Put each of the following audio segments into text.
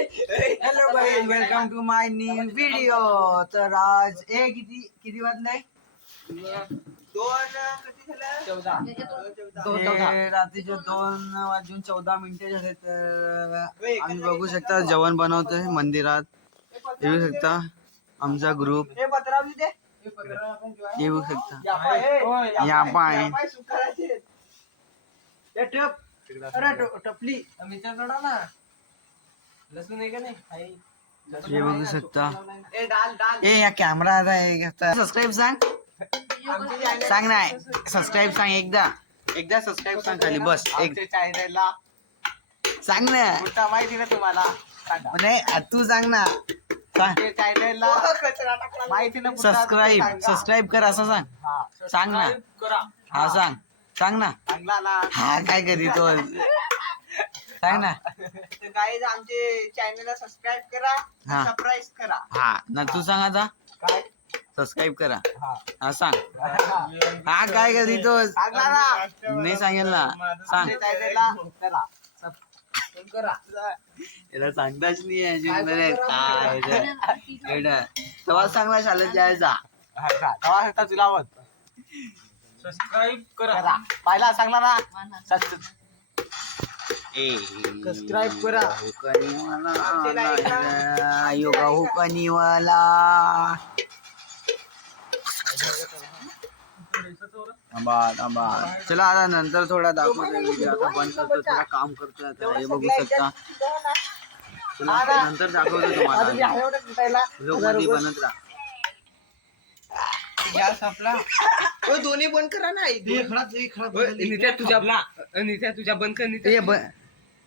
Hello guys welcome to my new video तर आज ए किती किती वाजलंय हे रात्रीचे दोन वाजून चौदा मिनिटे झाले तर आम्ही बघू शकता जेवण बनवतोय मंदिरात. येऊ शकता आमचा ग्रुप येऊ शकता. या पाय टपली मित्र ना लसूण आहे का नाही? हे बघू शकता. ए डाल डाल ए या कॅमेरा सबस्क्राईब सांग. सांग नाही सबस्क्राईब सांग एकदा. एकदा सबस्क्राईब सांग खाली बस. एक चॅनलला सांग ना. कुठं माहिती ना तुम्हाला. सांगा. नाही आ, तू सांग ना. सांग. ते चॅनलला माहिती ना सबस्क्राईब सांगा. सबस्क्राईब कर असं सांग. हा. सांग ना. करा. हा सांग. सांग ना. चांगला ना. हा काय करीतो सांग ना. तर गाईज आमचे चॅनलला सबस्क्राईब करा हा. सरप्राईज करा. हा ना तू सांग आता. काय? सबस्क्राईब करा. हा. हा सांग. हा. हा काय करीतो सांगा ना नाही सांगेल ना. सांग. आमच्या चॅनलला करा. करा. याला सांगताच नाही आहे काय रे. एवढं. तेव्हा सांगला शाळेत जायचा. तेव्हा होता तुला सबस्क्राईब करा. पहिला सांगला ना Subscribe करा. हुकनीवाला योगा हुकनीवाला थांबा थांबा. चला आता नंतर थोडा दाखवतो. आता बंद करतो थोडा काम आता. हे बघू शकता. चला नंतर दाखवतो तुम्हाला बनत राहा. गॅस आपला दोन्ही बंद करा ना तुझ्या बंद कर नित्या.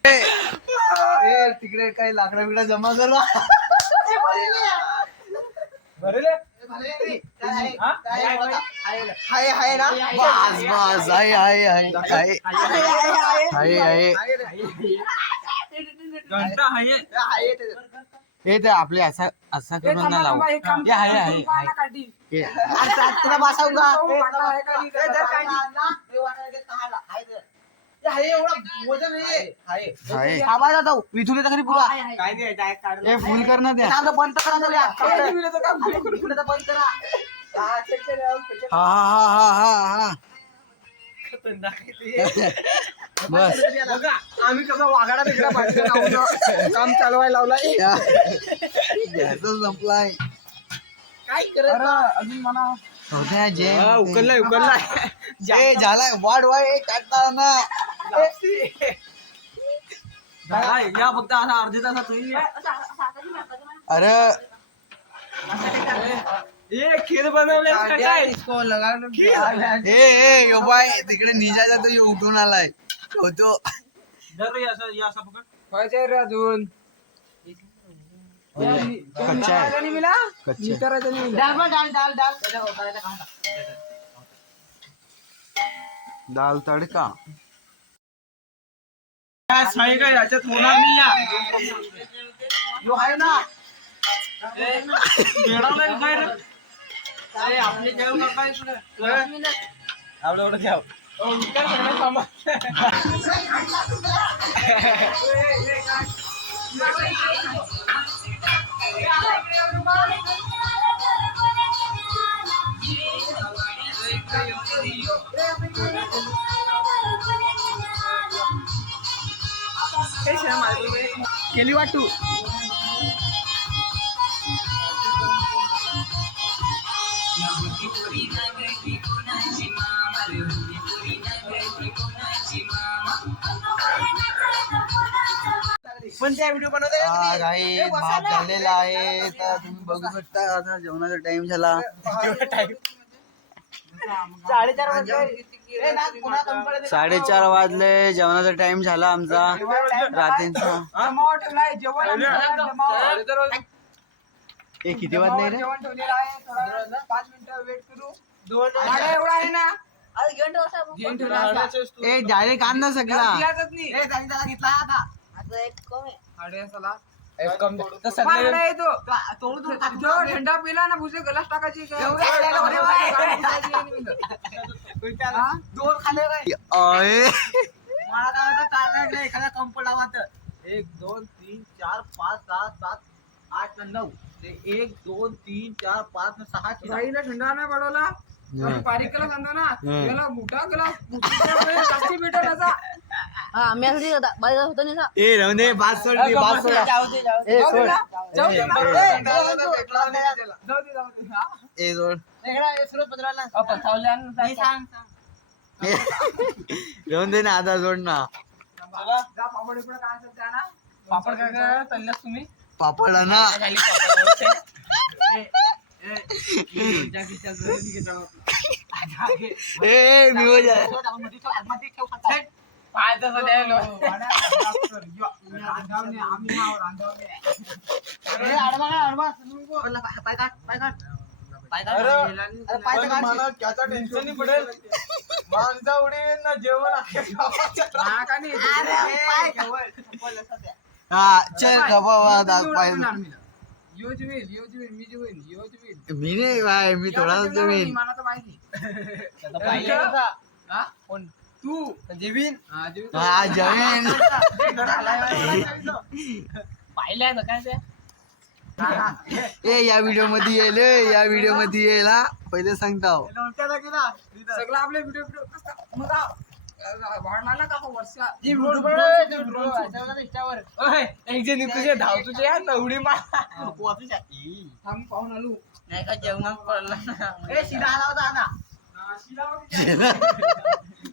ए, तिकडे काही लाकडा बिकडा जमा करा हाय हाय ना बस बस आहे आहे आहे आहे आहे घंटा हाय हे ते आपले असा असा करून ना लावू हे आहे आहे आहे. तुला तुला बसावगा आहे. पुरा? काय नाही हे फुल कर ना त्या. बंद करा बंद करा. हा हा हा हा हा बस. आम्ही कसं वागाडा तिकडे बाजूला लावून काम चालवायला लावलाय. संपलाय. काय करत अजून जे उकललाय उकललाय. ए झालाय. वाढ वाय काढता ना. या फक्त आता अर्धे तासात होईल. अरे. ए खीर बनवले काय? ए ए यो बाय तिकडे निजाचा तो यो उठून आलाय. होतो अजून. कच्चा आहे. कच्चा आहे. डाल डाल डाल डाल दाल तडका. सही काय याच्यात होणार नाही या यो आहे ना खेळायला काय रे अरे आपले जेव काय तुला आपलं एवढं घ्याव केली वाटू? पण त्या व्हिडिओ काही झालेला आहे तर तुम्ही बघू शकता. आता जेवणाचा टाइम झाला. साडेचार वाजले. साडेचार वाजले. जेवणाचा टाइम झाला आमचा. रात्रीचा. ए किती वाजले रे? जेवण ठेवलेलं आहे. थोडा पाच मिनिटं वेट करू. दोन एवढा आहे ना? घेऊन ठेवला असला. ए डायरेक्ट कांदा सगळा. घेतला आता. तो. तोडून तोडून थंडा पिला ना भुसे गलास टाकायची. दोन खाले मला काय वाटतं एखादा कंप लावा तर एक दोन तीन चार पाच सहा सात आठ नऊ ते एक दोन तीन चार पाच न सहा. बाईला थंडा नाही पडवला हा. बारीक केला सांगतो ना हा. याला मोठा जास्ती याचा हा आम्ही होता नाही ना ए राहून दे सोड दे बास सोड जाऊ दे जाऊ दे ए जाऊ दे सोड ना. ए, ए, ए. हा. ए सोड मी. राहून दे आता सोड ना पापड काय असेल त्या ना पापड काय पाय तसं द्यायलो. टेन्शन पडेल. माणसा उडेल ना जेवण हा का नाही? हा चल बाय. गप्पा यो दाख. जीवन पाय होणार मी. जीवन, जीवन, जीवन, जीवन. नाही बाय मी थोडा जीवनावर जमीन विमानात माहिती. हा? तू हा, जीवन. हा जमीन. पाहिलंय ना काय ते? ए या व्हिडिओमध्ये येईल ए, या व्हिडिओमध्ये येईल हा. पहिले सांगता सगळं आपले व्हिडिओ व्हिडिओ ना का हो वर्ष एक जण तुझे धाव तुझे उडी मार थांब पाहून आलो. नाही का जेवणात पडला? ए, होतं?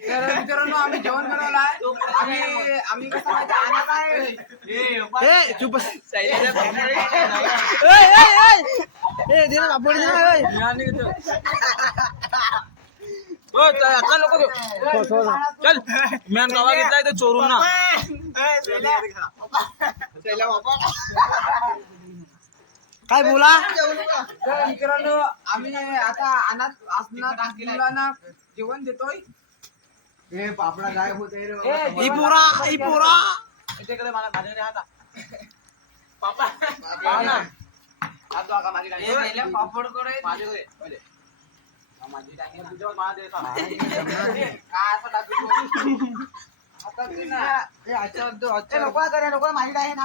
तर मित्रांनो आम्ही जेवण बनवलं आहे आम्ही आम्ही कसं माहिती आहे, आणत आहे ए चुप बस. चल मॅन गावा घेतलाय तर चोरून ना काय बोला? तर मित्रांनो आम्ही आता अनाथ असणार मुलांना जेवण देतोय. ए पापडा गायब होते रे ए, बाबा. ही पोरा, ही पोरा. पापड काय असं टाकतो आता ते ना. ए, अच्छा, दो, अच्छा. ए, नको आता नको, माझी आहे ना.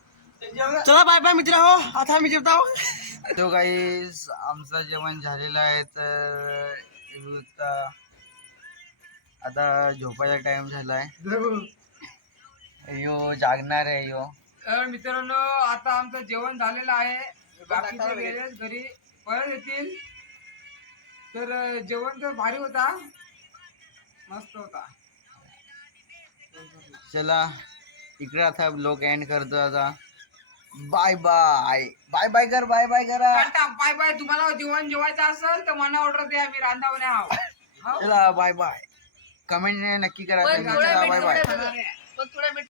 चला बाय बाय मित्र हो आता मी जेवता. तो काही आमचं जेवण झालेलं आहे तर आता- झोपायचा टाइम झालाय यो जागणार आहे यो तर मित्रांनो आता आमचं जेवण झालेलं आहे. बाकीचे गेले घरी परत येतील. तर जेवण तर भारी होता. मस्त होता. चला इकडे आता लोक एंड करतो आता. Bye bye. बाय बाय कर बाय बाय करा. Tata bye bye. तुम्हाला जेवण जेवायचं असेल तर मना ऑर्डर द्या मी रांधावणे आहो? चला बाय बाय. कमेंट नक्की करा पण बाय बाय. पण